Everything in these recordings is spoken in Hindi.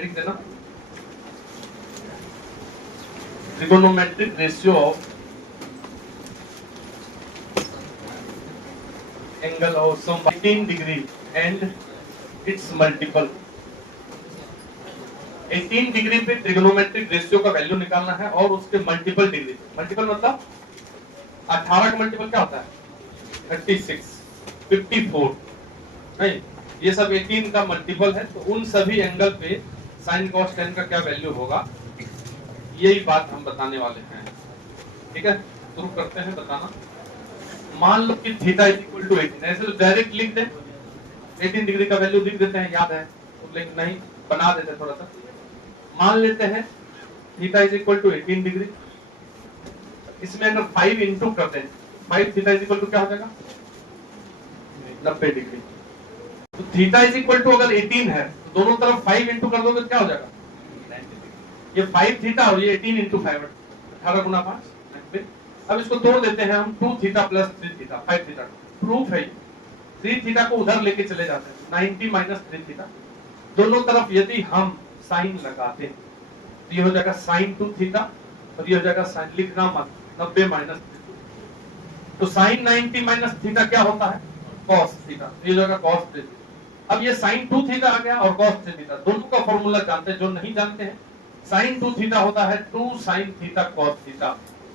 हेडिंग देना, trigonometric ratio of angle of some 18 degree and its multiple. 18 degree पे ट्रिगोनोमेट्रिक रेशियो का वैल्यू निकालना है और उसके मल्टीपल डिग्री, मल्टीपल मतलब 18 का मल्टीपल क्या होता है 36, 54 नहीं, ये सब 18 का मल्टीपल है। तो उन सभी एंगल पे साइन कॉस टेन का क्या वैल्यू होगा, यही बात हम बताने वाले हैं। ठीक है, शुरू करते हैं बताना। मान लो कि थीटा इज इक्वल टू 18, ऐसे तो डायरेक्ट लिख दें, 18 डिग्री का वैल्यू लिख देते हैं, याद है तो, लेकिन नहीं बना देते थोड़ा सा। मान लेते हैं theta is equal to 18 degree, इसमें अगर 5 इंटू कर दें, 5 थीटा इज इक्वल टू क्या हो जाएगा 90 डिग्री। तो थीटा इज इक्वल टू अगर 18 है तो दोनों तरफ 5 इंटू कर दोगे तो क्या हो जाएगा 90 डिग्री। ये 5 थीटा और ये 18 इंटू 5, 18 गुना 5 90। अब इसको तोड़ देते हैं हम, 2 theta plus 3 theta 5 theta. Proof है 3 थीटा को उधर लेके चले जाते हैं, 90 माइनस 3 थीटा। दोनों तरफ यदि हम साइन लगाते हैं तो ये हो जाएगा साइन 2 थीटा और ये हो जाएगा साइन, लिखना मत, 90 माइनस 3। तो साइन 90 माइनस थीटा क्या होता है कॉस थीटा, ये हो जाएगा कॉस 3। अब ये साइन 2 थीटा आ गया और कॉस 3 थीटा, दोनों का फॉर्मूला जानते हैं। जो नहीं जानते हैं, साइन 2 थीटा होता है 2 साइन थीटा कॉस थीटा,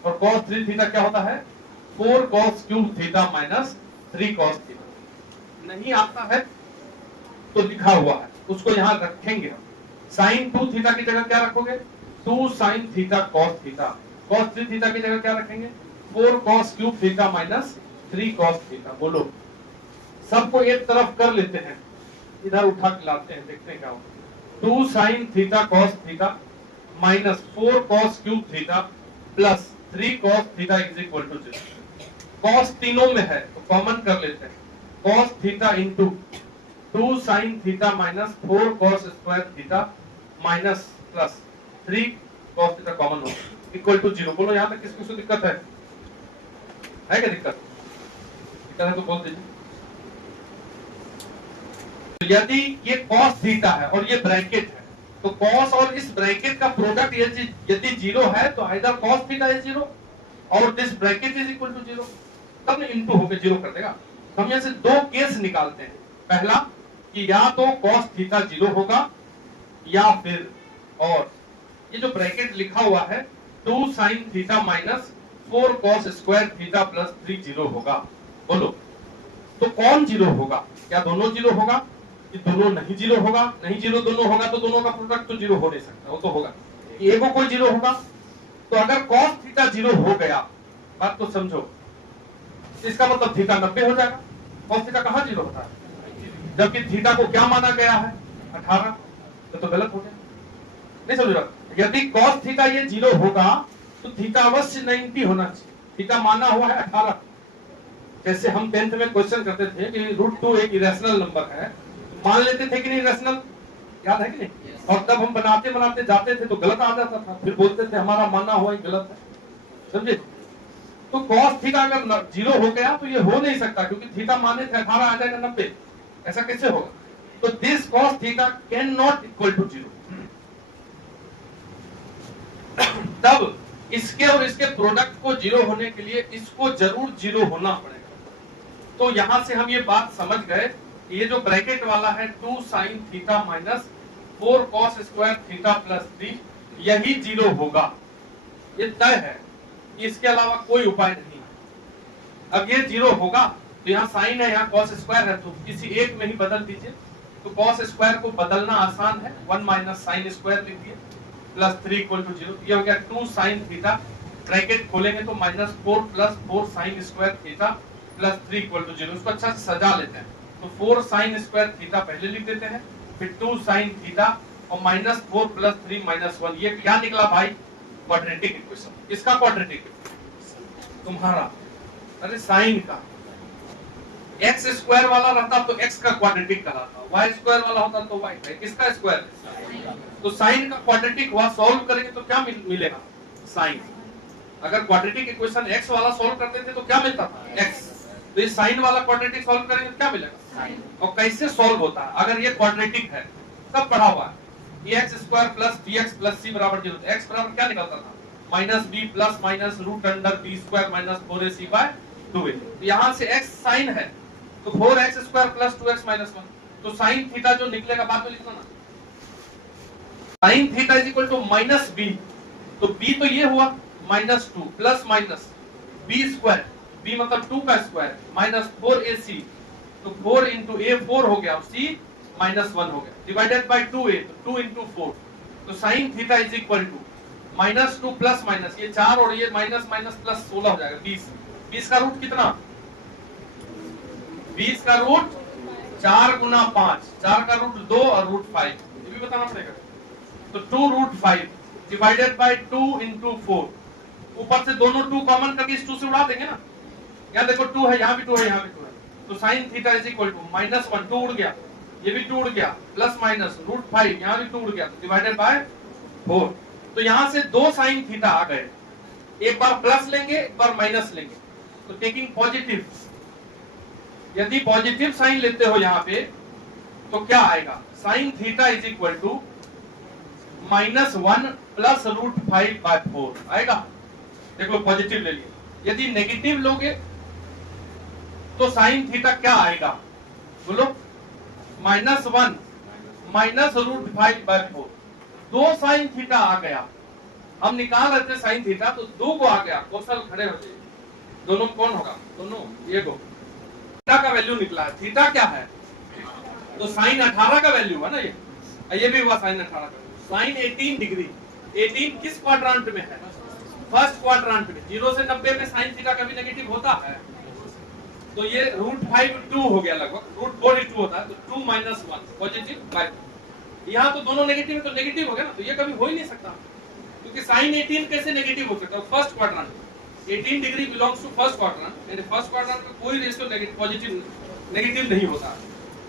और कॉस 3 थीटा क्या होता है 4 cos cube theta minus 3 cos theta. नहीं आता है तो लिखा हुआ है, उसको यहां रखेंगे हम। साइन 2 थीटा की जगह क्या रखोगे 2 sine theta cos theta, cos 3 theta की जगह क्या रखेंगे 4 cos cube theta minus 3 cos theta. बोलो, सबको एक तरफ कर लेते हैं, इधर उठा के लाते हैं, देखते हैं क्या होगा। 2 sine theta cos theta minus 4 cos cube theta plus 3 cos theta is equal to 0। Cos तीनों में है तो कॉमन कर लेते हैं, cos theta into 2 sine theta minus 4 cos square theta minus plus 3 cos theta common हो इक्वल टू 0। बोलो यहां तक किसको दिक्कत है क्या दिक्कत है तो बोल दीजिए। यदि ये कॉस थीटा है और ये ब्रैकेट है तो कॉस और इस ब्रैकेट का प्रोडक्ट यदि 0 है तो आइदर कॉस थीटा इज 0 और this bracket is equal to 0, तब इनटू होकर 0 कर देगा। तो हम यहां से दो केस निकालते हैं, पहला कि या तो कॉस थीटा 0 होगा या फिर, और ये जो ब्रैकेट लिखा हुआ है 2 sine theta minus 4 cos square theta plus 3 0 होगा। बोलो तो कौन 0 होगा, क्या दोनों 0 होगा कि दोनों नहीं 0 होगा? नहीं 0 दोनों होगा तो दोनों का प्रोडक्ट तो 0 हो नहीं सकता, वो तो होगा एगो कोई 0 होगा। तो अगर cos थीटा 0 हो गया, बात तो समझो, इसका मतलब थीटा 90 हो जाएगा। cos थीटा कहां 0 होता है, जबकि थीटा को क्या माना गया है 18, तो गलत हो गया, नहीं समझ रहा। यदि cos थीटा ये 0 होगा तो थीटा अवश्य 90 होना चाहिए, थीटा माना हुआ है 18। जैसे हम 10th में क्वेश्चन करते थे कि √2 एक इरेशनल नंबर है, मान लेते थे कि नहीं इरेशनल, याद है कि नहीं? और तब हम बनाते बनाते जाते थे तो गलत आ जाता था, फिर बोलते थे हमारा माना हुआ ही गलत है, समझे? तो cos थीटा अगर 0 हो गया तो ये हो नहीं सकता, क्योंकि थीटा माने थे 18 आ जाएगा 90, ऐसा कैसे होगा? तो this cos theta cannot equal to 0। तब इसके और इसके प्रोडक्ट को 0 होने के लिए इसको जरूर 0 होना पड़ेगा। तो यहां से हम ये बात समझ गए, ये जो ब्रैकेट वाला है 2 sine theta minus 4 cos square theta plus 3, यही 0 होगा, ये तय है, इसके अलावा कोई उपाय नहीं है। अब ये 0 होगा तो यहाँ साइन है, यहाँ कॉस स्क्वायर है, तो किसी एक में ही बदल दीजिए। तो कॉस स्क्वायर को बदलना आसान है, 1 माइनस साइन स्क्वायर लिखिए प्लस 3 इक्वल टू 0। ये हो गया 2 साइन थीटा, ब्रैकेट खोलेंगे तो minus 4 plus 4 sine square theta plus 3 equal to 0। इसको अच्छा से सजा लेते हैं, तो 4 साइन स्क्वायर थीटा पहले लिख देते हैं, फिर 2 साइन थीटा और माइनस 4 प्लस 3 माइनस 1। ये क्या निकला भाई, क्वाड्रेटिक इक्वेशन। किसका क्वाड्रेटिक? तुम्हारा, अरे साइन का। एक्स स्क्वायर वाला रहता तो एक्स का क्वाड्रेटिक कहलाता, वाई स्क्वायर वाला होता तो वाई का। किसका स्क्वायर? तो साइन का क्वाड्रेटिक हुआ, सॉल्व करेंगे तो क्या मिलेगा, साइन। अगर क्वाड्रेटिक इक्वेशन एक्स वाला सॉल्व करते थे तो क्या मिलता था, एक्स। तो ये साइन वाला क्वाड्रेटिक सॉल्व करेंगे तो क्या मिलेगा, साइन। और कैसे सॉल्व होता है, अगर ये क्वाड्रेटिक है सब पढ़ा हुआ है, ax square plus bx plus c बराबर 0। x बराबर क्या निकलता था, minus B plus minus root under B square minus 4ac by 2a। तो यहाँ से x साइन है तो 4x square plus 2x minus 1, तो साइन थीटा जो निकलेगा बाद में लिखना ना, sine theta is equal to minus B, तो b तो ये हुआ minus 2 plus minus B square, b मतलब 2 का स्क्वायर माइनस 4ac, तो 4 इंटू a 4 हो गया, c माइनस 1 हो गया, डिवाइडेड बाय 2a, तो 2 इंटू 4, तो sine theta is equal to minus 2 plus minus ये 4 और ये माइनस माइनस प्लस 16 हो जाएगा 20। 20 का रूट कितना, 20 का रूट 4 गुना 5, 4 का रूट 2 और रूट 5, ये भी बताना पड़ेगा। तो 2 रूट 5 डिवाइडेड बाय 2 इंटू 4, ऊपर से दोनों 2 कॉमन करके इस 2 से उड़ा देंगे ना, यहाँ देखो 2 है, यहाँ भी 2 है, यहाँ भी 2 है, तो sine theta is equal to minus 1, 2 उड़ गया, ये भी 2 उड़ गया, प्लस माइनस रूट 5, यहाँ भी 2 उड़ गया, डिवाइडेड बाय 4। तो यहाँ से दो साइन थीटा आ गए, एक बार प्लस लेंगे एक बार माइनस लेंगे, तो टेकिंग पॉजिटिव, यदि पॉजिटिव साइन लेते हो यहाँ पे तो क्या आएगा, sine theta is equal to minus 1 plus root 5 by 4 आएगा। देख लो पॉजिटिव ले लिए, यदि नेगेटिव लोगे तो साइन थीटा क्या आएगा, बोलो, माइनस 1 माइनस रूट 5 बाय 4, दो साइन थीटा आ गया, हम निकाल रहे थे साइन थीटा, तो 2 को आ गया, कौशल खड़े हो जाइए, दोनों कौन होगा, दोनों ये को थीटा का वैल्यू निकला है, थीटा क्या है, तो साइन 18 का वैल्यू है ना, ये भी हुआ साइन 18 का, साइन 18 डिग्री, 18 किस क्वाड्रेंट में है, फर्स्ट क्वाड्रेंट में, 0 से 90 में साइन थीटा कभी नेगेटिव होता है, तो ये रूट 5 2 हो गया लगभग, रूट 4 2 होता है, तो 2 माइनस 1 पॉजिटिव 5, यहाँ तो दोनों नेगेटिव है तो नेगेटिव हो गया ना, तो ये कभी हो ही नहीं सकता, क्योंकि साइन 18 कैसे नेगेटिव हो सकता है, first quadrant, 18 degree belongs to first quadrant, यानी फर्स्ट क्वाड्रेंट में कोई रेशियो नेगेटिव पॉजिटिव नेगेटिव नहीं होता है,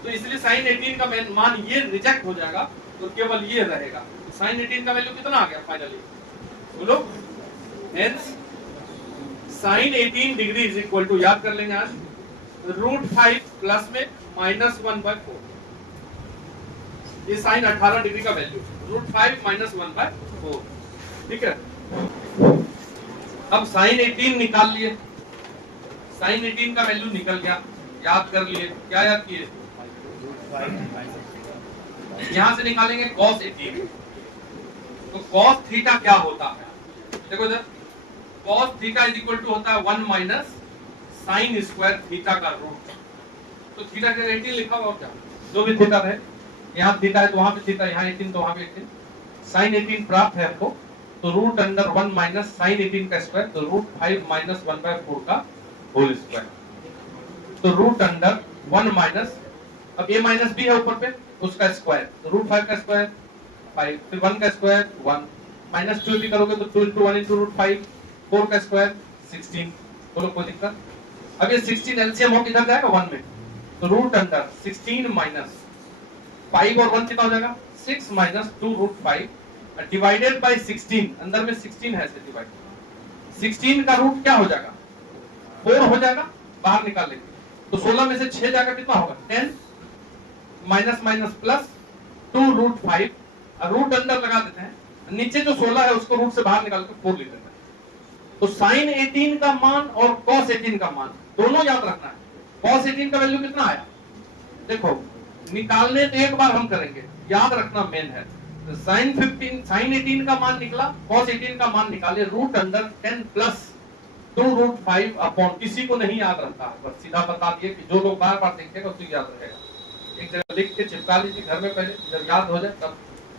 तो इसलिए साइन 18 का मान ये रिजेक्ट हो जाएगा, तो केवल ये रहेगा, साइन 18 का वैल्यू कितना आ गया फाइनली, बोलो, hence sine 18 degree is equal to, याद कर लेंगे आज, रूट 5 प्लस में माइनस 1 बाय 4, ये साइन 18 डिग्री का वैल्यू, रूट 5 माइनस 1 बाय 4, ठीक है। अब साइन 18 निकाल लिए, साइन 18 का वैल्यू निकल गया, याद कर लिए, क्या याद किए, यहां से निकालेंगे cos 18, तो cos थीटा क्या होता है, देखो इधर, cos theta is equal to होता है 1 माइनस साइन स्क्वायर थीटा का रूट, तो थीटा का 18 लिखा हुआ क्या, जो भी थीटा रहे, यहाँ थीटा है तो वहां पे थीटा, यहाँ 18 तो वहां पे 18, साइन 18 प्राप्त है हमको, तो रूट अंडर 1 माइनस साइन 18 का स्क्वायर, तो रूट 5 माइनस 1 बाय 4 का होल स्क्वायर, तो रूट अंडर 1 माइनस, अब a माइनस b है ऊपर पे, उसका स्क्वायर, तो रूट 5 का स्क्वायर 5, फिर 1 का स्क्वायर 1, माइनस 2 भी करोगे तो 2 इंटू 1 इंटू रूट 5, 4 का स्क्वायर 16, बोलो कोई दिक्कत, अब ये 16 एलसीएम हो किधर जाएगा 1 में, तो रूट अंडर 16 माइनस 5 और 1 कितना हो जाएगा 6 माइनस 2 रूट 5 डिवाइडेड बाय 16, अंदर में 16 है से डिवाइड, 16 का रूट क्या हो जाएगा 4 हो जाएगा, बाहर निकाल लेंगे, तो 16 में से 6 जाएगा, कितना होगा 10 minus minus plus 2 root 5, root अंदर लगा देते हैं, नीचे जो 16 है उसको रूट से बाहर निकाल के 4 लिख देते हैं, तो साइन 18 का मान और कॉस 18 का मान दोनों याद रखना है, कॉस 18 का वैल्यू कितना आया, देखो निकालने तो एक बार हम करेंगे, याद रखना मेन है, साइन 18 का मान निकला, cos 18 का मान निकाले, root under 10 plus 2 root 5 upon, किसी को नहीं याद रहता है, बस सीधा बता दिए कि जो लोग बार बार देखेगा उसको याद रहेगा, एक जगह लिख के चिपका लीजिए घर में, पहले जब याद हो जाए तब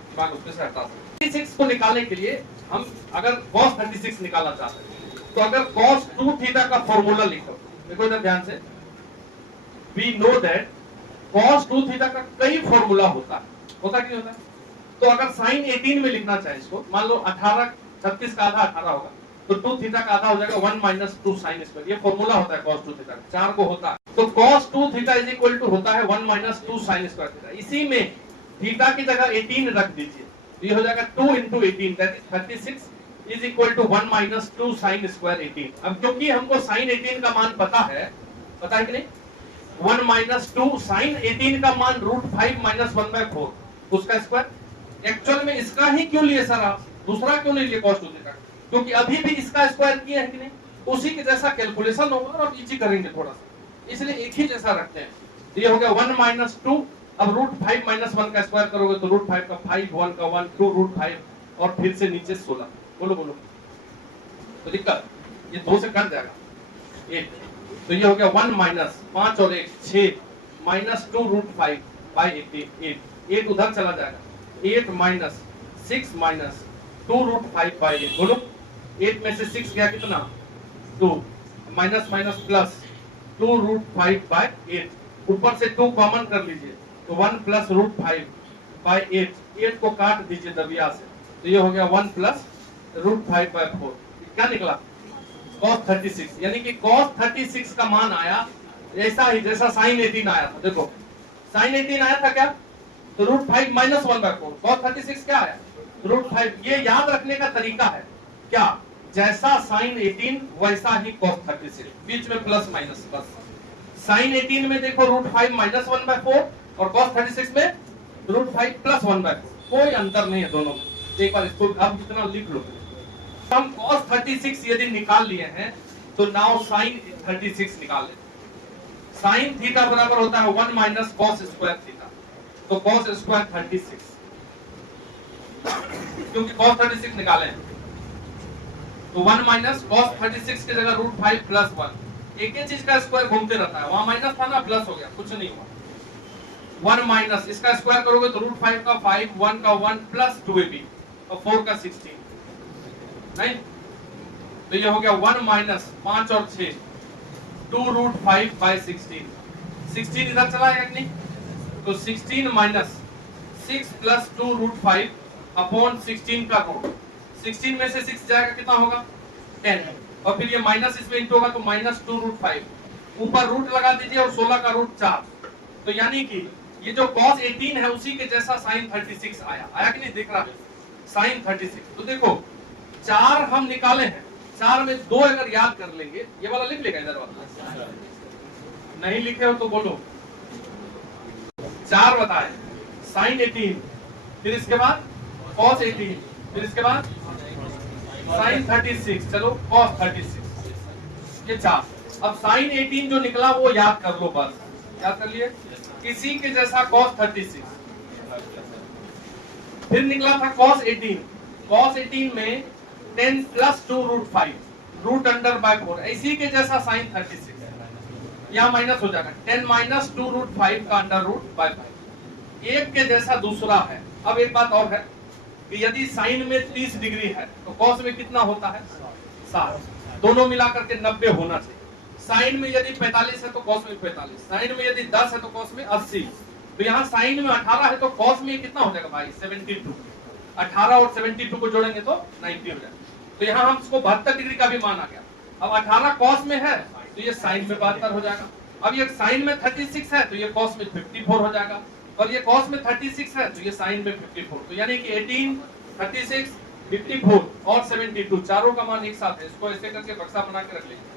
दिमाग उसमें से हटा सकते। 36 को निकालने के लिए हम अगर cos 36 निकालना चाहते हैं, तो अगर cos 2 थीटा का फॉर्मूला लिखो, देखो इधर ध्यान से, we know that cos 2 theta का कई फॉर्मूला होता कि होता है, तो अगर साइन 18 में लिखना चाहे इसको, मान लो 18 36 का आधा 18 होगा, तो 2 थीटा का आधा हो जाएगा 1 माइनस 2 साइन स्क्वायर, ये फॉर्मूला होता है cos 2 थीटा, 4 को होता है, तो cos 2 theta is equal to होता है 1 माइनस 2 साइन स्क्वायर थीटा, इसी में थीटा की जगह 18 रख दीजिए, तो ये हो जाएगा 2 into 18 that is 36 is equal to 1 minus 2 sine square 18। अब क्योंकि हमको साइन 18 का मान पता है कि नहीं, 1 माइनस 2 साइन 18 का मान रूट 5 माइनस 1 बाय 4 उसका स्क्वायर, एक्चुअल में इसका ही क्यों लिए सर आप, दूसरा क्यों नहीं लिए cos 2 थीटा? क्योंकि अभी भी इसका स्क्वायर किए हैं कि नहीं, उसी के जैसा कैलकुलेशन होगा और इजी करेंगे थोड़ा सा, इसलिए एक ही जैसा रखते हैं। तो ये हो गया 1 - 2, अब √5 - 1 का स्क्वायर करोगे तो √5 का 5, 1 का 1, 2 √5 और फिर से नीचे 16। बोलो बोलो, तो दिक्कत ये 2 से कट जाएगा 8। तो ये हो गया 1 - 5 और 1 6 -2 √5 बाय 8, 8 उधर चला जाएगा, 8 - 6 - 2 √5 बाय 8। बोलो 8 में से 6 गया कितना 2, माइनस माइनस प्लस 2 √5 बाय 8, ऊपर से 2 कॉमन कर लीजिए तो 1 + √5 बाय 8, 8 को काट दीजिए दबिया से, तो ये हो गया 1 + √5 बाय 4। क्या निकला cos 36, यानी कि cos 36 का मान आया ऐसा ही जैसा sin 18 आया था। देखो sin 18 आया था क्या, तो √5 - 1/4, cos 36 क्या आया √5। ये याद रखने का तरीका है क्या, जैसा sin 18 वैसा ही cos 36, बीच में प्लस माइनस बस। sin 18 में देखो √5 - 1/4 और cos 36 में √5 + 1/4, कोई अंतर नहीं है दोनों में। एक बार इसको अब इतना लिख लो, हम cos 36 यदि निकाल लिए हैं तो नाउ sin 36 निकाल लेते हैं। sin थीटा बराबर होता है 1 - cos स्क्वायर थीटा, तो cos स्क्वायर 36, क्योंकि cos 36 निकाले हैं तो 1 - cos 36 की जगह √5 + 1, एक ही चीज का स्क्वायर घूमते रहता है, वहां माइनस था ना प्लस हो गया, कुछ नहीं हुआ। 1 - इसका स्क्वायर करोगे तो √5 का 5, 1 का 1 + 2ab और 4 का 16, नहीं तो ये हो गया 1 - 5 और 6 2 √5 बाय 16, 16 इधर चला आएगा कि नहीं, तो 16 - 6 + 2 √5 अपॉन 16 का रूट, 16 में से 6 जाएगा कितना होगा 10, और फिर ये माइनस इसमें इंटू होगा तो -2 √5, ऊपर रूट लगा दीजिए और 16 का रूट 4, तो यानी कि ये जो cos 18 है उसी के जैसा sin 36 आया कि नहीं, दिख रहा है sin 36। तो देखो 4 हम निकाले हैं, 4 में 2 अगर याद कर लेंगे, ये वाला लिख लेगा इधर वाला, नहीं लिखे हो तो बोलो। 4 बताए sin 18, फिर इसके बाद cos 18, फिर इसके बाद sin 36, चलो cos 36, ये 4। अब sin 18 जो निकला वो याद कर लो, बस याद कर लिए, किसी के जैसा cos 36, फिर निकला था cos 18, cos 18 में 10 + 2 √5 √4, इसी के जैसा sin 36, यहाँ माइनस हो जाएगा 10 - 2 √5 का √5, एक के जैसा दूसरा है। अब एक बात और है कि यदि साइन में 30 डिग्री है तो कॉस में कितना होता है 60, दोनों मिलाकर के 90 होना चाहिए। साइन में यदि 45 है तो कॉस में 45, साइन में यदि 10 है तो कॉस में 80, तो यहाँ साइन में 18 है तो कॉस में कितना हो जाएगा भाई 72, 18 और 72 को जोड़ेंगे तो 90 हो जाएगा। तो यहाँ हम इसको 72 डिग्री का भी मान आ गया। अब 18 कॉस में है तो ये साइन में 72 हो जाएगा। अब ये साइन में 36 है तो ये कॉस में 54 हो जाएगा, और ये कॉस में 36 है तो ये साइन में 54, तो यानी कि 18, 36, 54 और 72 चारों का मान एक साथ है। इसको ऐसे करके बक्सा बना के रख लीजिए।